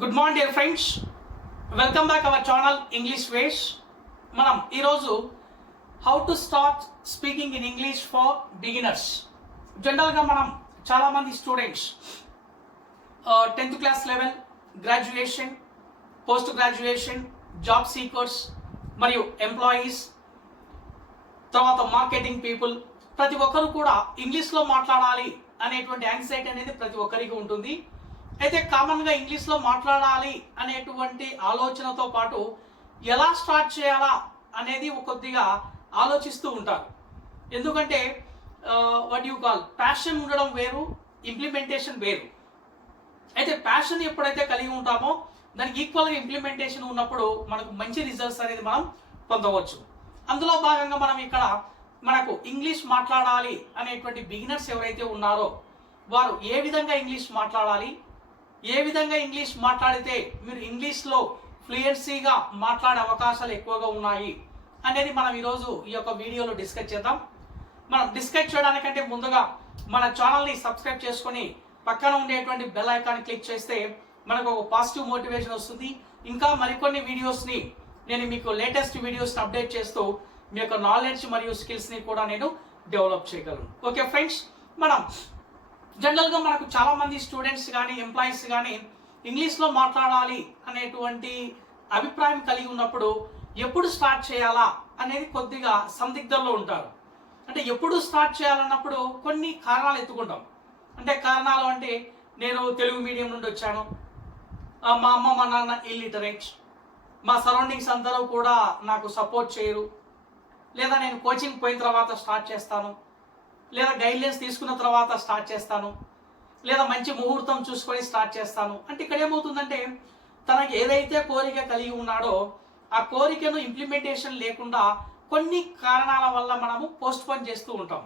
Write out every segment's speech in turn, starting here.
Good morning dear friends, welcome back our channel English ways. మనం ఈరోజు how to start speaking in English for beginners. జనరల్గా మనం చాలామంది students 10th class level, graduation, post graduation, job seekers మరియు employees, తర్వాత marketing people, ప్రతి ఒక్కరు కూడా ఇంగ్లీష్లో మాట్లాడాలి అనేటువంటి యాంగ్జైటీ అనేది ప్రతి ఒక్కరికి ఉంటుంది. అయితే కామన్గా ఇంగ్లీష్లో మాట్లాడాలి అనేటువంటి ఆలోచనతో పాటు ఎలా స్టార్ట్ చేయాలా అనేది కొద్దిగా ఆలోచిస్తూ ఉంటారు. ఎందుకంటే వాట్ యూ కాల్ ప్యాషన్ ఉండడం వేరు, ఇంప్లిమెంటేషన్ వేరు. అయితే ప్యాషన్ ఎప్పుడైతే కలిగి ఉంటామో దానికి ఈక్వల్గా ఇంప్లిమెంటేషన్ ఉన్నప్పుడు మనకు మంచి రిజల్ట్స్ అనేది మనం పొందవచ్చు. అందులో భాగంగా మనం ఇక్కడ మనకు ఇంగ్లీష్ మాట్లాడాలి అనేటువంటి బిగినర్స్ ఎవరైతే ఉన్నారో వారు ఏ విధంగా ఇంగ్లీష్ మాట్లాడాలి, ఏ విధంగా ఇంగ్లీష్ మాట్లాడితే మీరు ఇంగ్లీష్లో ఫ్లూయెన్సీగా మాట్లాడే అవకాశాలు ఎక్కువగా ఉన్నాయి అనేది మనం ఈరోజు ఈ యొక్క వీడియోలో డిస్కస్ చేద్దాం. మనం డిస్కస్ చేయడానికంటే ముందుగా మన ఛానల్ని సబ్స్క్రైబ్ చేసుకొని పక్కన ఉండేటువంటి బెల్ ఐకాన్ క్లిక్ చేస్తే మనకు ఒక పాజిటివ్ మోటివేషన్ వస్తుంది. ఇంకా మరికొన్ని వీడియోస్ని నేను మీకు లేటెస్ట్ వీడియోస్ని అప్డేట్ చేస్తూ మీ యొక్క నాలెడ్జ్ మరియు స్కిల్స్ని కూడా నేను డెవలప్ చేయగలను. ఓకే ఫ్రెండ్స్, మనం జనరల్గా మనకు చాలామంది స్టూడెంట్స్ కానీ ఎంప్లాయీస్ కానీ ఇంగ్లీష్లో మాట్లాడాలి అనేటువంటి అభిప్రాయం కలిగి ఉన్నప్పుడు ఎప్పుడు స్టార్ట్ చేయాలా అనేది కొద్దిగా సందిగ్ధంలో ఉంటారు. అంటే ఎప్పుడు స్టార్ట్ చేయాలన్నప్పుడు కొన్ని కారణాలు ఎత్తుకుంటాం. అంటే కారణాలు అంటే నేను తెలుగు మీడియం నుండి వచ్చాను, మా అమ్మ మా నాన్న ఇల్లిటరేట్, మా సరౌండింగ్స్ అందరూ కూడా నాకు సపోర్ట్ చేయరు, లేదా నేను కోచింగ్ పోయిన తర్వాత స్టార్ట్ చేస్తాను, లేదా గైడ్లైన్స్ తీసుకున్న తర్వాత స్టార్ట్ చేస్తాను, లేదా మంచి ముహూర్తం చూసుకొని స్టార్ట్ చేస్తాను. అంటే ఇక్కడ ఏమవుతుందంటే తనకి ఏదైతే కోరిక కలిగి ఉన్నాడో ఆ కోరికను ఇంప్లిమెంటేషన్ లేకుండా కొన్ని కారణాల వల్ల మనము పోస్ట్ పోన్ చేస్తూ ఉంటాం.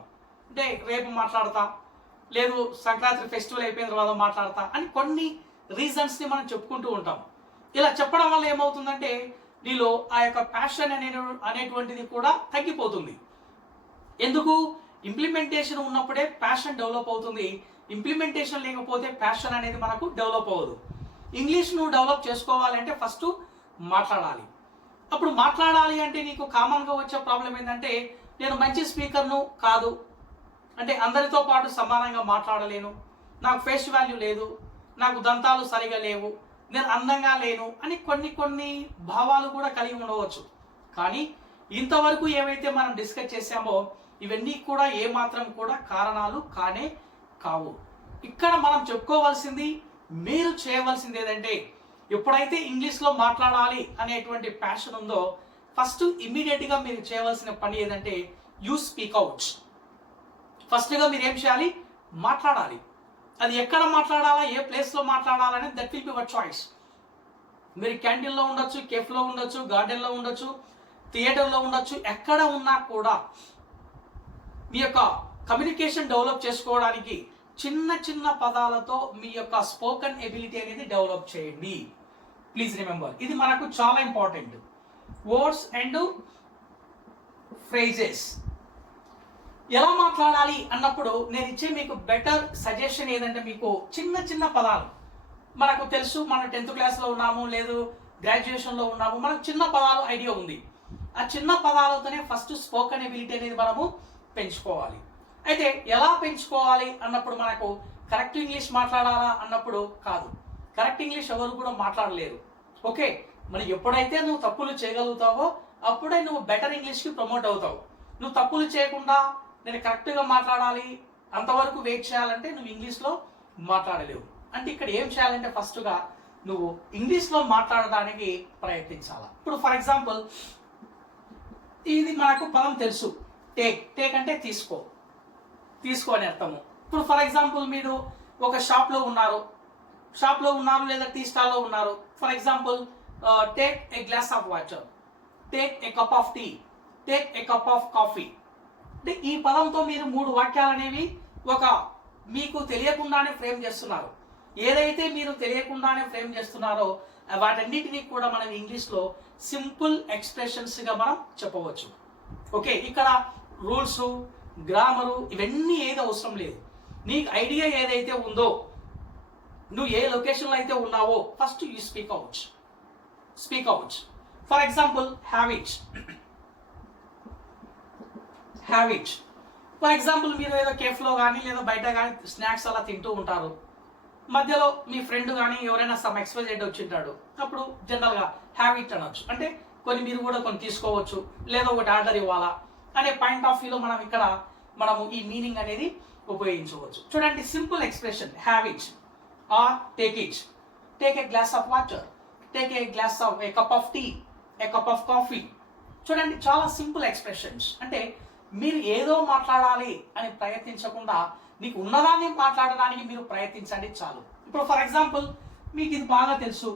అంటే రేపు మాట్లాడతా, లేదు సంక్రాంతి ఫెస్టివల్ అయిపోయిన తర్వాత మాట్లాడతా అని కొన్ని రీజన్స్ని మనం చెప్పుకుంటూ ఉంటాం. ఇలా చెప్పడం వల్ల ఏమవుతుందంటే నీలో ఆ యొక్క ప్యాషన్ అనేటువంటిది కూడా తగ్గిపోతుంది. ఎందుకు? ఇంప్లిమెంటేషన్ ఉన్నప్పుడే ప్యాషన్ డెవలప్ అవుతుంది. ఇంప్లిమెంటేషన్ లేకపోతే ప్యాషన్ అనేది మనకు డెవలప్ అవ్వదు. ఇంగ్లీష్ నువ్వు డెవలప్ చేసుకోవాలంటే ఫస్ట్ మాట్లాడాలి. అప్పుడు మాట్లాడాలి అంటే నీకు కామన్గా వచ్చే ప్రాబ్లం ఏంటంటే నేను మంచి స్పీకర్ను కాదు, అంటే అందరితో పాటు సమానంగా మాట్లాడలేను, నాకు ఫేస్ వాల్యూ లేదు, నాకు దంతాలు సరిగా లేవు, నేను అందంగా లేను అని కొన్ని భావాలు కూడా కలిగి ఉండవచ్చు. కానీ ఇంతవరకు ఏవైతే మనం డిస్కస్ చేసామో ఇవన్నీ కూడా ఏమాత్రం కూడా కారణాలు కానే కావు. ఇక్కడ మనం చెప్పుకోవాల్సింది, మీరు చేయవలసింది ఏదంటే ఎప్పుడైతే ఇంగ్లీష్లో మాట్లాడాలి అనేటువంటి ప్యాషన్ ఉందో ఫస్ట్ ఇమ్మీడియట్గా మీరు చేయవలసిన పని ఏదంటే యూ స్పీక్ అవుట్. ఫస్ట్గా మీరు ఏం చేయాలి? మాట్లాడాలి. అది ఎక్కడ మాట్లాడాలా, ఏ ప్లేస్లో మాట్లాడాలనేది that will be your choice. మీరు క్యాంటీన్లో ఉండొచ్చు, కేఫ్లో ఉండొచ్చు, గార్డెన్లో ఉండొచ్చు, థియేటర్లో ఉండొచ్చు, ఎక్కడ ఉన్నా కూడా మీ యొక్క కమ్యూనికేషన్ డెవలప్ చేసుకోవడానికి చిన్న పదాలతో మీ యొక్క స్పోకెన్ ఎబిలిటీ అనేది డెవలప్ చేయండి. ప్లీజ్ రిమెంబర్, ఇది మనకు చాలా ఇంపార్టెంట్. వర్డ్స్ అండ్ ఫ్రేజెస్ ఎలా మాట్లాడాలి అన్నప్పుడు నేను ఇచ్చే మీకు బెటర్ సజెషన్ ఏదంటే మీకు చిన్న పదాలు. మనకు తెలుసు, మనం 10th క్లాస్లో ఉన్నాము, లేదు గ్రాడ్యుయేషన్లో ఉన్నాము, మనకు చిన్న పదాలు ఐడియా ఉంది. ఆ చిన్న పదాలతోనే ఫస్ట్ స్పోకెన్ ఎబిలిటీ అనేది మనము పెంచుకోవాలి. అయితే ఎలా పెంచుకోవాలి అన్నప్పుడు మనకు కరెక్ట్ ఇంగ్లీష్ మాట్లాడాలా అన్నప్పుడు కాదు, కరెక్ట్ ఇంగ్లీష్ ఎవరు కూడా మాట్లాడలేరు. ఓకే, మరి ఎప్పుడైతే నువ్వు తప్పులు చేయగలుగుతావో అప్పుడే నువ్వు బెటర్ ఇంగ్లీష్కి ప్రమోట్ అవుతావు. నువ్వు తప్పులు చేయకుండా నేను కరెక్ట్గా మాట్లాడాలి అంతవరకు వెయిట్ చేయాలంటే నువ్వు ఇంగ్లీష్లో మాట్లాడలేవు. అంటే ఇక్కడ ఏం చేయాలంటే ఫస్ట్గా నువ్వు ఇంగ్లీష్లో మాట్లాడడానికి ప్రయత్నించాలి. ఇప్పుడు ఫర్ ఎగ్జాంపుల్ ఇది మనకు పదం తెలుసు, టేక్ అంటే తీసుకో అని అర్థము. ఇప్పుడు ఫర్ ఎగ్జాంపుల్ మీరు ఒక షాప్లో ఉన్నారు లేదా టీ స్టాల్లో ఉన్నారు. For example take a glass of water, take a cup of tea, take a cup of coffee. అంటే ఈ పదంతో మీరు 3 వాక్యాలు అనేవి మీకు తెలియకుండానే ఫ్రేమ్ చేస్తున్నారు. ఏదైతే మీరు తెలియకుండానే ఫ్రేమ్ చేస్తున్నారో వాటన్నిటినీ కూడా మనం ఇంగ్లీష్లో సింపుల్ ఎక్స్ప్రెషన్స్గా మనం చెప్పవచ్చు. ఓకే, ఇక్కడ రూల్స్, గ్రామరు ఇవన్నీ ఏది అవసరం లేదు. నీకు ఐడియా ఏదైతే ఉందో నువ్వు ఏ లొకేషన్లో అయితే ఉన్నావో first you speak out. For example have it. For example మీరు ఏదో కేఫ్లో కానీ లేదా బయట కానీ స్నాక్స్ అలా తింటూ ఉంటారు. మధ్యలో మీ ఫ్రెండ్ కానీ ఎవరైనా సమ్ ఎక్స్పైర్ వచ్చింటాడు. అప్పుడు జనరల్గా హ్యావ్ ఇట్ అనొచ్చు. అంటే కొన్ని మీరు కూడా కొన్ని తీసుకోవచ్చు, లేదా ఒకటి ఆర్డర్ ఇవ్వాలా అనే పాయింట్ ఆఫ్ వ్యూలో మనము ఈ మీనింగ్ అనేది ఉపయోగించవచ్చు. చూడండి, simple expression have it or take it. Take a glass of water, take a glass of a cup of tea, a cup of coffee. చూడండి, చాలా సింపుల్ ఎక్స్ప్రెషన్స్. అంటే మీరు ఏదో మాట్లాడాలి అని ప్రయత్నించకుండా మీకు ఉన్నదాన్ని మాట్లాడడానికి మీరు ప్రయత్నించండి చాలు. ఇప్పుడు ఫర్ ఎగ్జాంపుల్ మీకు ఇది బాగా తెలుసు,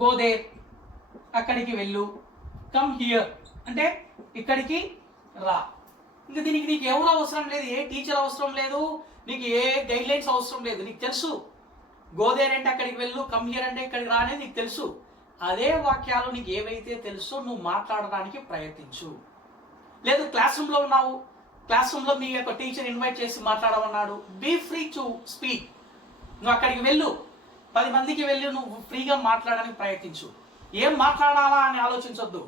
గో దేర్, అక్కడికి వెళ్ళు. కమ్ హియర్ అంటే ఇక్కడికి రా. ఇంకా దీనికి నీకు ఎవరు అవసరం లేదు, ఏ టీచర్ అవసరం లేదు, నీకు ఏ గైడ్ లైన్స్ అవసరం లేదు. నీకు తెలుసు గో దేర్ అంటే అక్కడికి వెళ్ళు, కమ్ హియర్ అంటే ఇక్కడికి రా అనేది నీకు తెలుసు. అదే వాక్యాలు నీకు ఏవైతే తెలుసో నువ్వు మాట్లాడడానికి ప్రయత్నించు. లేదు క్లాస్ రూమ్లో ఉన్నావు, క్లాస్ రూమ్లో మీ యొక్క టీచర్ ఇన్వైట్ చేసి మాట్లాడమన్నాడు, బీ ఫ్రీ టు స్పీక్. నువ్వు అక్కడికి వెళ్ళు, 10 మందికి వెళ్ళి నువ్వు ఫ్రీగా మాట్లాడడానికి ప్రయత్నించు. ఏం మాట్లాడాలా అని ఆలోచించొద్దు,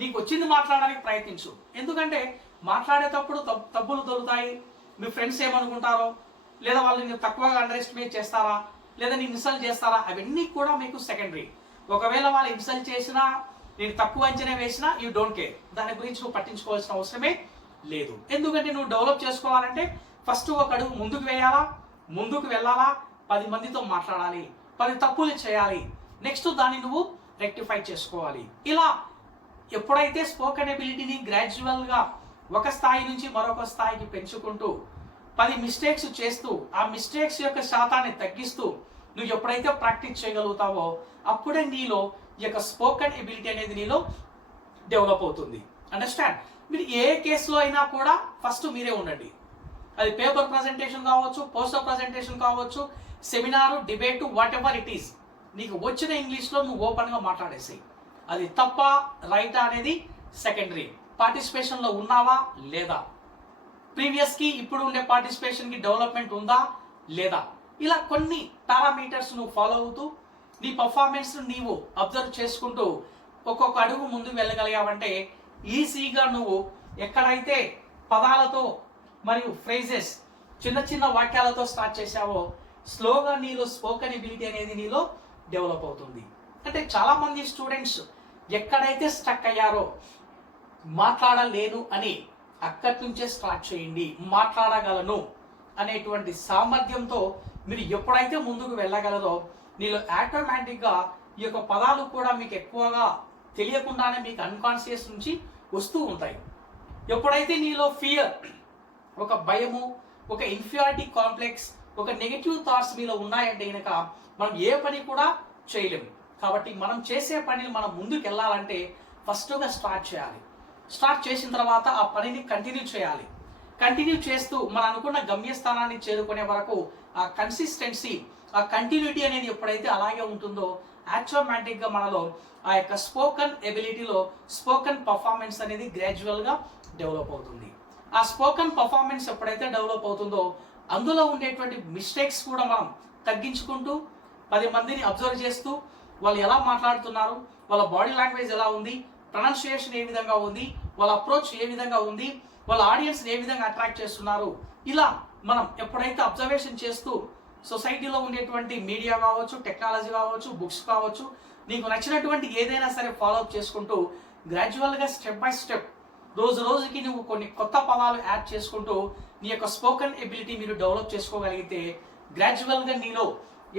నీకు వచ్చింది మాట్లాడడానికి ప్రయత్నించు. ఎందుకంటే మాట్లాడేటప్పుడు తప్పులు దొరుకుతాయి. మీ ఫ్రెండ్స్ ఏమనుకుంటారో, లేదా వాళ్ళు నేను తక్కువగా అండర్ ఎస్టిమేట్ చేస్తారా, లేదా నేను ఇన్సల్ట్ చేస్తారా, అవన్నీ కూడా మీకు సెకండరీ. ఒకవేళ వాళ్ళు ఇన్సల్ట్ చేసినా, నేను తక్కువ అంచనా వేసినా యూ డోంట్ కేర్. దాని గురించి నువ్వు పట్టించుకోవాల్సిన అవసరమే లేదు. ఎందుకంటే నువ్వు డెవలప్ చేసుకోవాలంటే ఫస్ట్ ఒక అడుగు ముందుకు వేయాలా, ముందుకు వెళ్ళాలా, 10 మందితో మాట్లాడాలి, 10 తప్పులు చేయాలి, నెక్స్ట్ దాన్ని నువ్వు రెక్టిఫై చేసుకోవాలి. ఇలా ఎప్పుడైతే స్పోకెన్ ఎబిలిటీని గ్రాడ్యువల్గా ఒక స్థాయి నుంచి మరొక స్థాయికి పెంచుకుంటూ 10 మిస్టేక్స్ చేస్తూ ఆ మిస్టేక్స్ యొక్క శాతాన్ని తగ్గిస్తూ నువ్వు ఎప్పుడైతే ప్రాక్టీస్ చేయగలుగుతావో అప్పుడే నీలో ఈ యొక్క స్పోకెన్ ఎబిలిటీ అనేది నీలో డెవలప్ అవుతుంది. అండర్స్టాండ్? మీరు ఏ కేసులో అయినా కూడా ఫస్ట్ మీరే ఉండండి. అది పేపర్ ప్రజెంటేషన్ కావచ్చు, పోస్టర్ ప్రజెంటేషన్ కావచ్చు, seminar, debate, what ever it is. నీకు వచ్చిన ఇంగ్లీష్లో నువ్వు ఓపెన్గా మాట్లాడేసాయి. అది తప్ప రైటా అనేది సెకండరీ. పార్టిసిపేషన్లో ఉన్నావా లేదా, ప్రీవియస్కి ఇప్పుడు ఉండే పార్టిసిపేషన్కి డెవలప్మెంట్ ఉందా లేదా, ఇలా కొన్ని పారామీటర్స్ నువ్వు ఫాలో అవుతూ నీ పర్ఫార్మెన్స్ నీవు అబ్జర్వ్ చేసుకుంటూ ఒక్కొక్క అడుగు ముందుకు వెళ్ళగలిగావంటే ఈజీగా నువ్వు ఎక్కడైతే పదాలతో మరియు ఫ్రేజెస్ చిన్న చిన్న వాక్యాలతో స్టార్ట్ చేశావో స్లోగా నీలో స్పోకెన్ ఎబిలిటీ అనేది నీలో డెవలప్ అవుతుంది. అంటే చాలామంది స్టూడెంట్స్ ఎక్కడైతే స్టక్ అయ్యారో మాట్లాడలేను అని అక్కడి నుంచే స్టార్ట్ చేయండి. మాట్లాడగలను అనేటువంటి సామర్థ్యంతో మీరు ఎప్పుడైతే ముందుకు వెళ్ళగలరో నీలో ఆటోమేటిక్గా ఈ యొక్క పదాలు కూడా మీకు ఎక్కువగా తెలియకుండానే మీకు అన్కాన్షియస్ నుంచి వస్తూ ఉంటాయి. ఎప్పుడైతే నీలో ఫియర్, ఒక భయము, ఒక ఇన్ఫీరియారిటీ కాంప్లెక్స్, ఒక నెగటివ్ థాట్స్ మీలో ఉన్నాయంటే కనుక మనం ఏ పని కూడా చేయలేము. కాబట్టి మనం చేసే పనిని మనం ముందుకు వెళ్ళాలంటే ఫస్ట్గా స్టార్ట్ చేయాలి. స్టార్ట్ చేసిన తర్వాత ఆ పనిని కంటిన్యూ చేయాలి. కంటిన్యూ చేస్తూ మనం అనుకున్న గమ్యస్థానాన్ని చేరుకునే వరకు ఆ కన్సిస్టెన్సీ, ఆ కంటిన్యూటీ అనేది ఎప్పుడైతే అలాగే ఉంటుందో ఆటోమేటిక్గా మనలో ఆ యొక్క స్పోకెన్ ఎబిలిటీలో స్పోకెన్ పర్ఫార్మెన్స్ అనేది గ్రాడ్యువల్గా డెవలప్ అవుతుంది. ఆ స్పోకెన్ పర్ఫార్మెన్స్ ఎప్పుడైతే డెవలప్ అవుతుందో అందులో ఉండేటువంటి మిస్టేక్స్ కూడా మనం తగ్గించుకుంటూ 10 మందిని అబ్జర్వ్ చేస్తూ వాళ్ళు ఎలా మాట్లాడుతున్నారు, వాళ్ళ బాడీ లాంగ్వేజ్ ఎలా ఉంది, ప్రొనౌన్సియేషన్ ఏ విధంగా ఉంది, వాళ్ళ అప్రోచ్ ఏ విధంగా ఉంది, వాళ్ళ ఆడియన్స్ని ఏ విధంగా అట్రాక్ట్ చేస్తున్నారు, ఇలా మనం ఎప్పుడైతే అబ్జర్వేషన్ చేస్తూ సొసైటీలో ఉండేటువంటి మీడియా కావచ్చు, టెక్నాలజీ కావచ్చు, బుక్స్ కావచ్చు, నీకు నచ్చినటువంటి ఏదైనా సరే ఫాలోఅప్ చేసుకుంటూ గ్రాడ్యువల్గా స్టెప్ బై స్టెప్ రోజు రోజుకి నువ్వు కొన్ని కొత్త పదాలు యాడ్ చేసుకుంటూ నీ యొక్క స్పోకెన్ ఎబిలిటీ మీరు డెవలప్ చేసుకోగలిగితే గ్రాడ్యువల్గా నీలో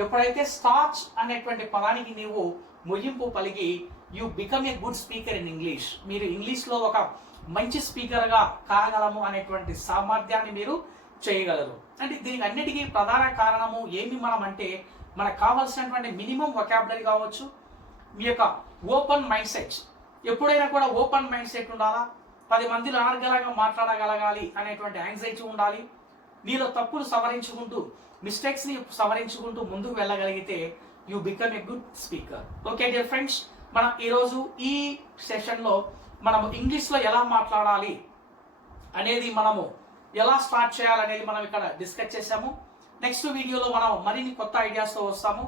ఎప్పుడైతే స్టార్చ్ అనేటువంటి పదానికి నీవు ముగింపు పలికి you become a good speaker in English, మీరు ఇంగ్లీష్లో ఒక మంచి స్పీకర్గా కాగలము అనేటువంటి సామర్థ్యాన్ని మీరు చేయగలరు. అంటే దీనికి అన్నిటికీ ప్రధాన కారణము ఏమి మనం అంటే మనకు కావాల్సినటువంటి మినిమం వొకాబులరీ కావచ్చు, మీ యొక్క ఓపెన్ మైండ్ సెట్. ఎప్పుడైనా కూడా ఓపెన్ మైండ్ సెట్ ఉండాలా, 10 మందిలో అనర్గలంగా మాట్లాడగలగాలి అనేటువంటి యాంగ్జైటీ ఉండాలి. నీలో తప్పులు సవరించుకుంటూ మిస్టేక్స్ని సవరించుకుంటూ ముందుకు వెళ్ళగలిగితే you become a good speaker. Okay dear friends, మనం ఈరోజు ఈ సెషన్లో మనము ఇంగ్లీష్లో ఎలా మాట్లాడాలి అనేది, మనము ఎలా స్టార్ట్ చేయాలనేది మనం ఇక్కడ డిస్కస్ చేసాము. నెక్స్ట్ వీడియోలో మనం మరిన్ని కొత్త ఐడియాస్తో వస్తాము.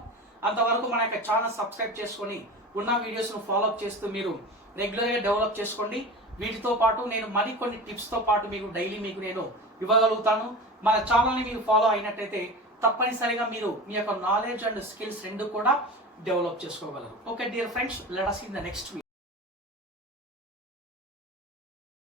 అంతవరకు మన యొక్క ఛానల్ సబ్స్క్రైబ్ చేసుకొని ఉన్న వీడియోస్ను ఫాలో అప్ చేస్తూ మీరు రెగ్యులర్గా డెవలప్ చేసుకోండి. వీటితో పాటు నేను మరికొన్ని టిప్స్తో పాటు మీకు డైలీ నేను ఇవ్వగలుగుతాను. మన ఛానల్ని మీరు ఫాలో అయినట్టయితే తప్పనిసరిగా మీరు మీ యొక్క నాలెడ్జ్ అండ్ స్కిల్స్ రెండు కూడా డెవలప్ చేసుకోగలరు. Okay dear friends, let us in the next video.